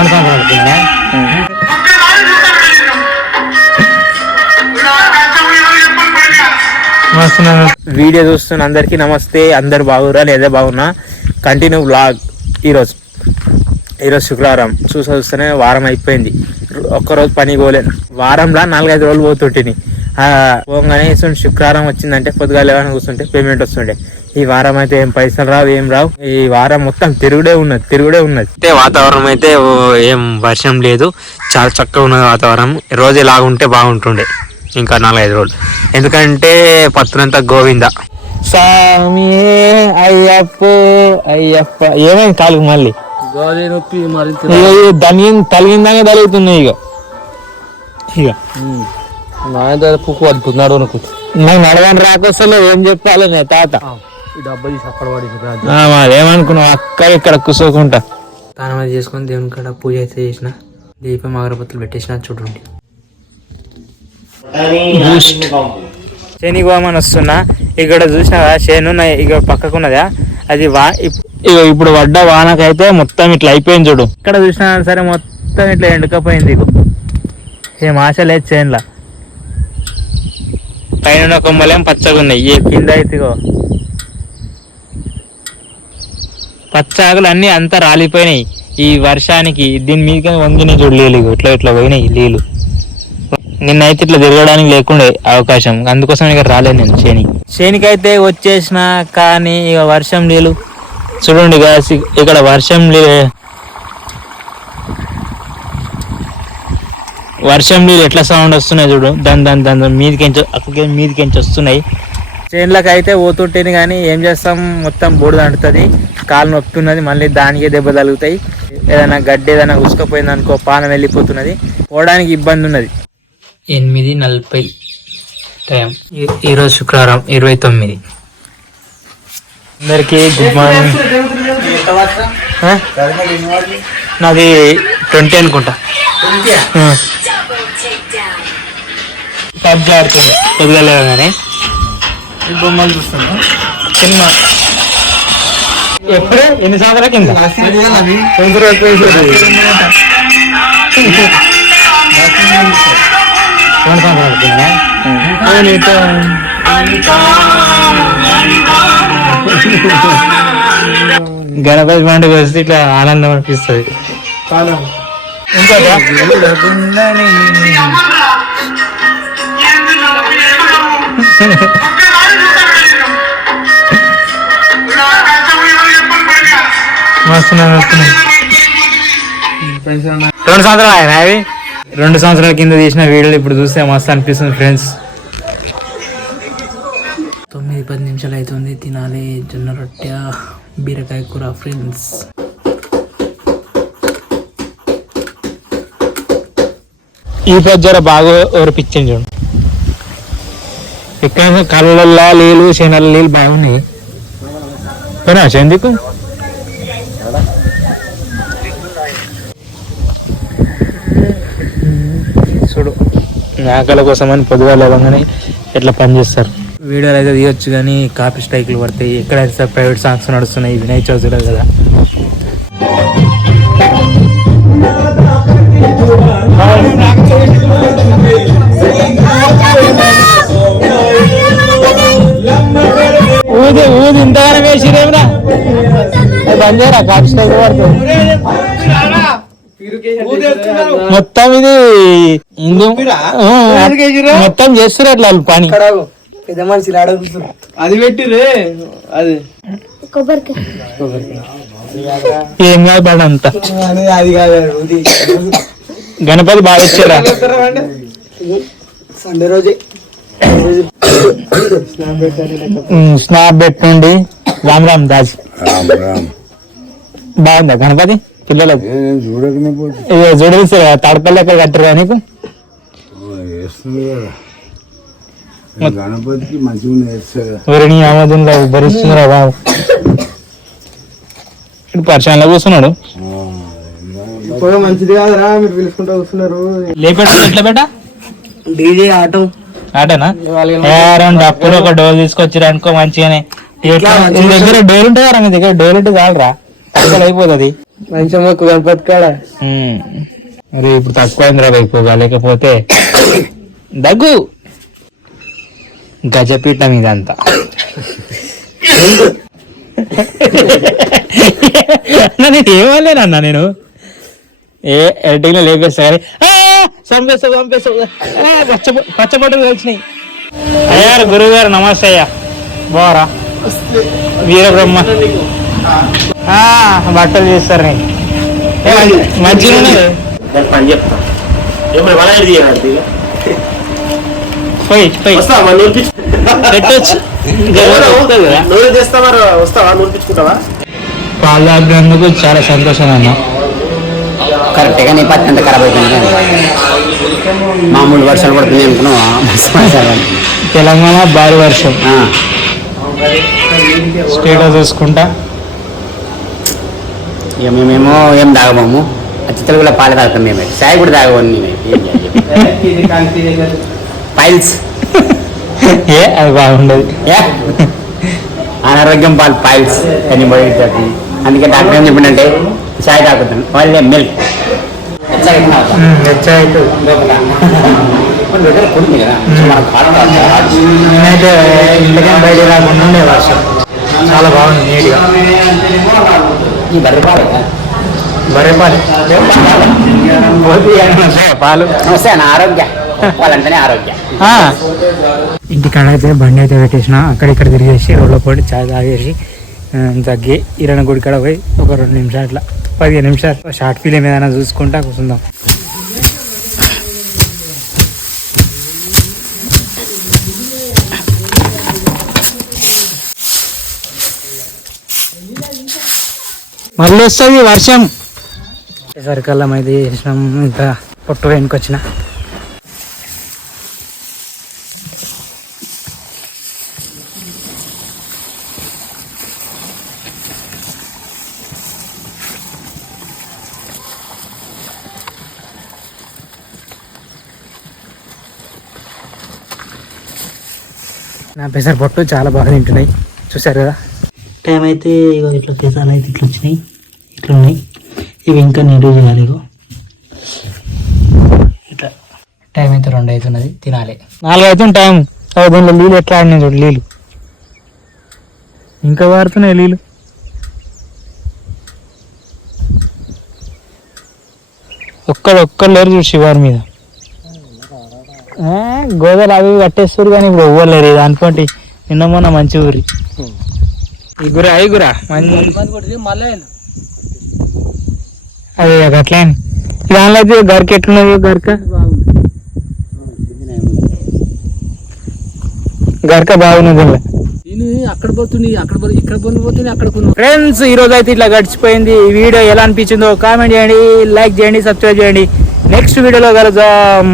రెండు సంవత్సరాల కింద వీడియో చూస్తున్న అందరికి నమస్తే. అందరు బాగురా లేదా బాగున్నా? కంటిన్యూ బ్లాగ్ ఈరోజు. ఈరోజు శుక్రవారం. చూసి చూస్తేనే వారం అయిపోయింది. ఒక్కరోజు పని పోలేను వారంలా నాలుగైదు రోజులు పోతుంటిని. పోగానే శుక్రవారం వచ్చిందంటే పొద్దుగా లేవని కూర్చుంటే పేమెంట్ వస్తుండే. ఈ వారం అయితే ఏం పైసలు రావు ఏం రావు. ఈ వారం మొత్తం తిరుగుడే ఉన్నది తిరుగుడే ఉన్నది. అయితే వాతావరణం అయితే ఓ ఏం వర్షం లేదు. చాలా చక్కగా ఉన్నది వాతావరణం. రోజు ఇలాగుంటే బాగుంటుండే. ఇంకా నాలుగైదు రోజులు. ఎందుకంటే పత్తునంతా గోవింద. స్వామి అయ్యప్ప అయ్యప్ప. ఏమైంది కాలుకు మళ్ళీ? గోదే నొప్పి తలిగిందానే తలుగుతున్నాయి ఇక ఇక నాయన పుక్కు పడుతున్నాడు అనుకో నాకు నడవని రాకొస్తలో ఏం చెప్పాలి నే తాత. మరి ఏమనుకున్నావు? అక్క ఇక్కడ కూర్చోకుంటా స్నానం అది చేసుకొని దేవుని కాడ పూజ అయితే చేసిన. దీపం అగరబత్తులు పెట్టేసిన చూడండి. శని గోమని వస్తున్నా. ఇక్కడ చూసినా శని ఇక్కడ పక్కకున్నదా? అది వా ఇప్పుడు పడ్డ వానకైతే మొత్తం ఇట్లా అయిపోయింది చూడు. ఇక్కడ చూసినా సరే మొత్తం ఇట్లా ఎండుకపోయింది ఇగో. ఏం ఆశ లేదు చేనులా. పైన కొమ్మలేం పచ్చగా ఉన్నాయి ఏ కింద అయితే ఇగో పచ్చ అన్ని అంతా రాలిపోయినాయి. ఈ వర్షానికి దీని మీదకి వంగినాయి చూడు నీళ్ళు ఇట్లా ఇట్లా పోయినాయి నీళ్ళు నిన్నైతే ఇట్లా తిరగడానికి లేకుండే అవకాశం. అందుకోసం ఇక్కడ రాలేదు నేను శనికి శనికి అయితే వచ్చేసిన కానీ ఇక వర్షం నీళ్ళు చూడండి guys, ఇక్కడ వర్షం వర్షం నీళ్ళు ఎట్లా సౌండ్ వస్తున్నాయి చూడు. దాని దాని దాని మీదికించి అక్కడికి మీదికించి వస్తున్నాయి. చేనులకు అయితే పోతుంటేనే కానీ ఏం చేస్తాం? మొత్తం బూడిద అంటుతుంది. కాలు నొప్పి ఉన్నది మళ్ళీ దానికే దెబ్బ తగులుతాయి. ఏదైనా గడ్డి ఏదైనా ఉసుకపోయింది అనుకో పానం వెళ్ళిపోతున్నది. పోవడానికి ఇబ్బంది ఉన్నది. ఎనిమిది నలభై టైం. ఈరోజు శుక్రవారం ఇరవై తొమ్మిది. అందరికి గుడ్ మార్నింగ్? నాది ట్వంటీ అనుకుంటా. పబ్జి ఆడుతుంది కొద్దిగా లేవగానే. బొమ్మలు చూస్తున్నా. సినిమా. ఎప్పుడు? ఎన్ని సంవత్సరాల కింద? రెండు సంవత్సరాల కింద. గణపతి పండుగ వస్తే ఇట్లా ఆనందం అనిపిస్తుంది. ఇంకోటా రెండు సంవత్సరాలు ఆయన అవి? రెండు సంవత్సరాల కింద తీసిన వీడియోలు ఇప్పుడు చూస్తే మస్తు అనిపిస్తుంది ఫ్రెండ్స్ తొమ్మిది పది నిమిషాలు అవుతుంది తినాలి జొన్న రొట్టె బీరకాయ కూర ఫ్రెండ్స్ ఈ పెద్ద బాగా ఓరిపించింది చూడు. ఇక్కడ కళ్ళల్లో నీళ్ళు శనల నీళ్ళు బాగున్నాయి. పోయినా ఎందుకు మేకల కోసం అని పొద్దుగా లేవగానే ఎట్లా పనిచేస్తారు వీడియోలు అయితే తీయొచ్చు కానీ కాపీ స్ట్రైక్లు పడతాయి. ఎక్కడైతే సార్ ప్రైవేట్ సాంగ్స్ నడుస్తున్నాయి వినాయక చవితిలో కదా. ఊది ఊది ఇంతగానే వేసిరేమిరా బంద్ చేయరా కాపీ స్ట్రైక్ పడుతుంది మొత్తం ఇది మొత్తం చేస్తారు అట్లా వాళ్ళు పని. పెద్ద మనిషి అది పెట్టిరే. అది. ఏం కాదు పడ అంత. అది కాదు గణపతి బాగా ఇచ్చారా? సండే రోజే. స్నాప్ పెట్టుండి రామ్ రామ్ దాస్. బాగుందా గణపతి? పిల్లలకు ఇక చూడేసి తడపల్లి ఎక్కడ కట్టరు నీకు? వేస్తుంది కదా. గణపతికి మంచిగా వేస్తుంది ఎవరిని ఆమోదంలో భరిస్తున్నారా బాబు. ఇప్పుడు పరిచయంలో కూర్చున్నాడు. ఇప్పుడు మంచిది కాదురా మీరు పిలుచుకుంటూ వస్తున్నారు లేపెట్టు ఎట్లా బేటా డీజే ఆటం. ఆటనా? ఏ రెండు అప్పుడు ఒక డోర్ తీసుకొచ్చిరా అనుకో మంచిగానే. ఎట్లా? మీ దగ్గర డోర్ ఉంటుందా మీ దగ్గర డోర్ ఉంటే చాలరా. అసలు అయిపోతుంది. మంచిగా మొక్కు గణపతి కాడ మరి ఇప్పుడు తక్కువైందిరా ఎక్కువగా లేకపోతే దగ్గు. గజపీఠం ఇదంతా. అన్న, నేను ఏమలేనన్నా నేను. ఏ ఎడిటింగ్ లేపేస్తా కానీ చంపేస్తా చంపేస్తా. పచ్చ పచ్చబొట్టలు కలిసినాయి. అయ్యారు గురువు గారు నమస్తే అయ్యా. బారా వీరబ్రహ్మ. బట్టలు చేస్తారు నీకు మంచిగా పని చెప్తా. ఎప్పుడు వల తీయాలి పోయి పోయి. వస్తావా? నూరిపించు పెట్టొచ్చు. ఇంకా వస్తుంది కదా. నూనె చేస్తావా వస్తావా? నూరిపించుకుంటావా పాలు తాగినందుకు చాలా సంతోషం అన్న కరెక్ట్గా నీ పత్తి ఎంత ఖరాబ్ అయిపోయింది మామూలు వర్షాలు పడుతుంది అనుకున్నావా. తెలంగాణ భారీ వర్షం. స్టేటస్ చూసుకుంటా. ఇక మేమేమో ఏం తాగబోము? అతి తెలుగులో పాలు తాగుతాం మేమే. చాయ్ కూడా చేయాలి? పైల్స్. ఏ? అది బాగుండదు. అనారోగ్యం పాలు పైల్స్. అని పోయేటట్టు అందుకే డాక్టర్ ఏం చెప్పిండంటే చాయ్ తాగుతాను. వాళ్ళే మిల్క్. నేనైతే ఇంటికే బయట రాకుండా ఉండే వర్షం. చాలా బాగుంది నీట్గా. ఇంటికాడ అయితే బండి అయితే పెట్టేసిన. అక్కడిక్కడ తిరిగేసి రోడ్లో పోయి చాయ్ తాగేసి తగ్గి ఇరణ గుడి కాడ పోయి ఒక రెండు నిమిషాల పదిహేను నిమిషాలు. షార్ట్ ఫిలిం ఏదైనా చూసుకుంటా కూర్చుందాం. మళ్ళీ వస్తుంది వర్షం. సరికల్లం అయితే చేసినాం. ఇంకా పొట్టు వెనుకొచ్చిన వచ్చిన నా పెసర పొట్టు చాలా బాగా తింటున్నాయి. చూసారు కదా? టైం అయితే ఇగో ఇట్లా కేసాలు అయితే ఇట్లా వచ్చినాయి. ఇట్లా ఉన్నాయి. ఇవి ఇంకా నీడు చేయాలి ఇగో. ఇట్లా. టైం అయితే రెండు అవుతున్నది. తినాలి. నాలుగు అవుతుంది టైం దీనిలో నీళ్ళు ఎట్లా ఆడినాయి చూడు నీళ్ళు. ఇంకా పారుతున్నాయి నీళ్ళు. ఒక్కడు ఒక్కడు లేరు చూడు శివారి మీద. గోదాలు అవి కట్టేస్తారు కానీ ఇప్పుడు ఎవ్వలేరు ఇది అనుకోండి నిన్న మొన్న మంచి ఊరి. ఈ గుర అయి గుర అది అట్లా దానిలో గరికి ఎట్లున్నది గరక? గరక బాగున్నది అక్కడ పోతుంది అక్కడ ఇక్కడ పోతుంది అక్కడ ఫ్రెండ్స్ ఈ రోజు అయితే ఇట్లా గడిచిపోయింది. ఈ వీడియో ఎలా అనిపించిందో కామెంట్ చేయండి లైక్ చేయండి సబ్స్క్రైబ్ చేయండి. నెక్స్ట్ వీడియోలో కలుద్దాం.